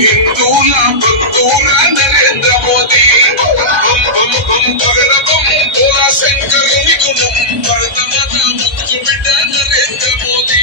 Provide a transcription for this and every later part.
హిందూలా బంధువులా నరేంద్ర మోదీ శంకర్ నిగుణం భరత మాత ముక్కు బిడ్డ నరేంద్ర మోదీ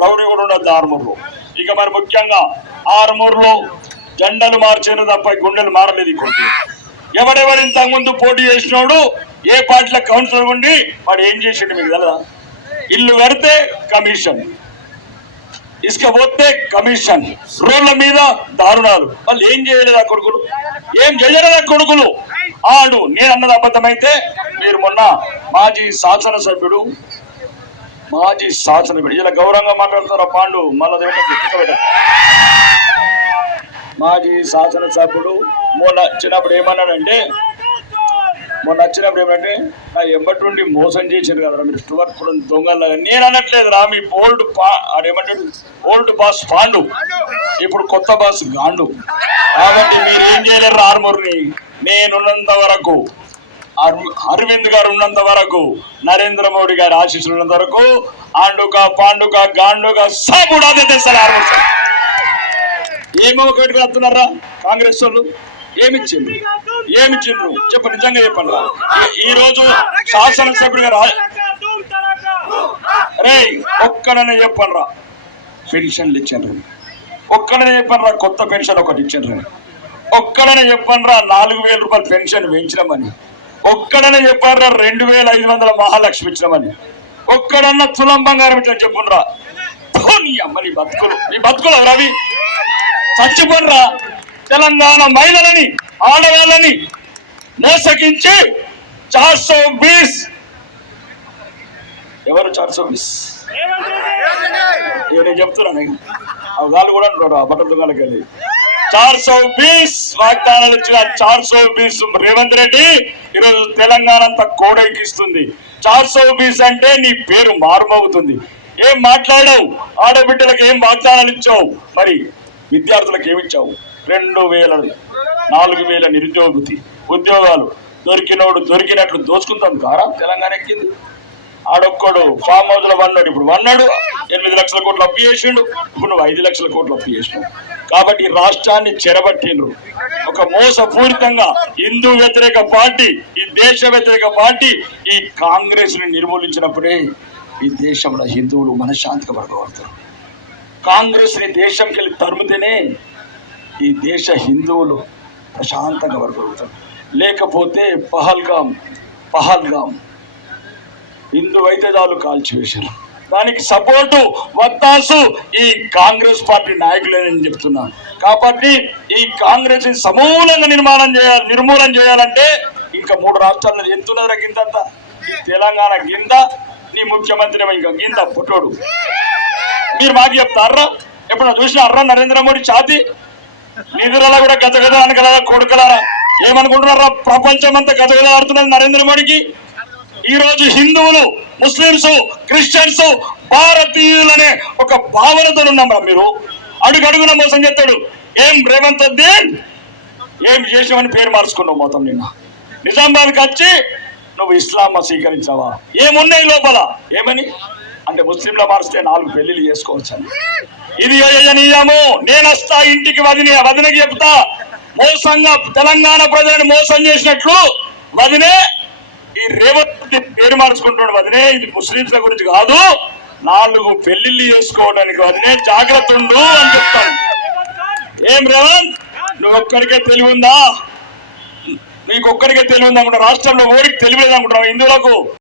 రౌడీ కూడా ఉండదు ఆర్మూర్లో. ఇక మరి ముఖ్యంగా ఆర్మూర్లో జెండలు మార్చారు తప్ప గుండెలు మారలేదు ఇక్కడ ఎవడెవరు ఇంతకుముందు ముందు పోటీ చేసినోడు ఏ పార్టీల కౌన్సిలర్ ఉండి వాడు ఏం చేసిండు మీకు కదా ఇల్లు కడితే కమిషన్. ఇసుక పోతే కమిషన్. రోడ్ల మీద దారుణాలు. వాళ్ళు ఏం చేయలేదు ఆ కొడుకులు? ఏం చేయలేదు ఆ కొడుకులు? ఆడు నేను అన్నది అబద్ధమైతే మీరు మొన్న మాజీ శాసనసభ్యుడు మాజీ శాసనసభ్యుడు. ఇలా గౌరవంగా మాట్లాడుతారా పాండు. మళ్ళీ మాజీ శాసనసభ్యుడు మొన్న వచ్చినప్పుడు ఏమన్నాడంటే మొన్న వచ్చినప్పుడు ఏమంటే నా ఎంబటుండి మోసం చేశారు కదా మీరు స్టువర్ట్ కూడా దొంగలాగా నేను అనట్లేదు రా మీ ఓల్డ్ పా ఆడేమంటాడు ఓల్డ్ బాస్ పాండు. ఇప్పుడు కొత్త బాస్ గాండు. కాబట్టి మీరు ఏం చేయలేరు ఆర్మూర్ని. నేనున్నంత వరకు అరవింద్ గారు ఉన్నంత వరకు నరేంద్ర మోడీ గారి ఆశీస్సులు ఉన్నంత వరకు ఆండుక పాండుక గాండుక సాబుడా తెస్తారు ఏమో ఒకటి వస్తున్నారా కాంగ్రెస్ వాళ్ళు? ఏమిచ్చిండ్రు? ఏమిచ్చిండ్రు? చెప్పు నిజంగా చెప్పండి. రా. ఈ- రోజు శాసనసభ్యుడిగా రా రే ఒక్కడనే చెప్పండిరా. పెన్షన్లు ఇచ్చిండ్రు. ఒక్కడనే చెప్పండి రా కొత్త పెన్షన్ ఒకటి ఇచ్చిండ్రు. ఒక్కడనే చెప్పండిరా నాలుగు వేల రూపాయలు పెన్షన్ పెంచినామని ఒక్కడనే చెప్పారు రెండు వేల ఐదు వందల మహాలక్ష్మి ఇచ్చినామని. ఒక్కడన్నా తులం బంగారం ఇచ్చిన చెప్పుండ్రా. నీ అమ్మ నీ బతుకులు. నీ బతుకులు రవి చచ్చిపోనరా తెలంగాణ మహిళలని ఆడవాళ్ళని మోసగించి చార్ సో బీస్. ఎవరు చార్ సో బీస్ నేను చెప్తున్నాను వాళ్ళు కూడా అంటున్నారు ఆ బట్టల దుకాణాలకు వెళ్ళి. చార్ సో బీస్ వాగ్దానాలు ఇచ్చిన చార్ సో బీస్ రేవంత్ రెడ్డి ఈరోజు తెలంగాణ అంతా కోడెక్కిస్తుంది. చార్ సో బీస్ అంటే నీ పేరు మారుమవుతుంది. ఏం మాట్లాడావు? ఆడబిడ్డలకు ఏం వాగ్దానాలు ఇచ్చావు? మరి విద్యార్థులకు ఏమి ఇచ్చావు? రెండు వేల నాలుగు వేల నిరుద్యోగతి ఉద్యోగాలు దొరికినోడు దొరికినట్లు దోచుకుంటాం కారా? తెలంగాణ ఎక్కింది. ఆడొక్కడు ఫామ్ హౌస్లో వన్నాడు ఇప్పుడు వన్నాడు. ఎనిమిది లక్షల కోట్లు అప్పు చేసిండు. ఇప్పుడు నువ్వు ఐదు లక్షల కోట్లు అప్పు చేసినావు. కాబట్టి రాష్ట్రాన్ని చెరబట్టిండ్రు. ఒక మోసపూరితంగా హిందూ వ్యతిరేక పార్టీ ఈ దేశ వ్యతిరేక పార్టీ ఈ కాంగ్రెస్ని నిర్మూలించినప్పుడే ఈ దేశంలో హిందువులు మనశ్శాంతిగా పడగలుగుతారు కాంగ్రెస్ని దేశంకి వెళ్ళి తరుముతేనే ఈ దేశ హిందువులు ప్రశాంతంగా పడగలుగుతారు లేకపోతే పహల్గాం పహల్గాం హిందూ వైద్యదాలు కాల్చివేశారు. దానికి సపోర్టు వత్తాసు ఈ కాంగ్రెస్ పార్టీ నాయకులేనని చెప్తున్నా. కాబట్టి ఈ కాంగ్రెస్ సమూలంగా నిర్మాణం చేయాలి నిర్మూలన చేయాలంటే ఇంకా మూడు రాష్ట్రాల్లో ఎంతున్నదిరా గింతంత తెలంగాణ గింద నీ ముఖ్యమంత్రి ఇంకా గింద పుట్టోడు. మీరు మాకు చెప్తారా? ఎప్పుడు అర్రా నరేంద్ర మోడీ ఛాతి? నిధులలో కూడా గజగజ అనగలరా కొడుకలారా? ఏమనుకుంటున్నారా? ప్రపంచం అంతా గజగజ ఆడుతున్నది నరేంద్ర మోడీకి? ఈ రోజు హిందువులు ముస్లింస్ క్రిస్టియన్స్ భారతీయులనే ఒక భావనతో ఉన్నాం మీరు. అడుగడుగున మోసం చేస్తాడు. ఏం రేవంత్ దేన్ ఏం చేసామని పేరు మార్చుకున్నావు మొత్తం నిన్న. నిజామాబాద్కి వచ్చి నువ్వు ఇస్లాం స్వీకరించావా? ఏమున్నాయి లోపల? ఏమని? అంటే ముస్లింల మారిస్తే నాలుగు పెళ్ళిళ్ళు చేసుకోవచ్చు అని ఇది యోజనీయము నేనొస్తా ఇంటికి వదిన వదినకి చెప్తా. మోసంగా తెలంగాణ ప్రజలను మోసం చేసినట్లు వదినే ఈ రేవంత్ రెడ్డి పేరు మార్చుకుంటున్నాడు వదినే. ఇది ముస్లింల గురించి కాదు. నాలుగు పెళ్ళిళ్ళు చేసుకోవడానికి వదినే జాగ్రత్త ఉండు అని చెప్తాను ఏం రేవంత్? నువ్వు ఒక్కరికే తెలివి ఉందా నీకు ఒక్కరికే తెలివి ఉందా అనుకుంటా రాష్ట్రంలో ఓడికి తెలివి లేదనుకుంటున్నావు హిందువులకు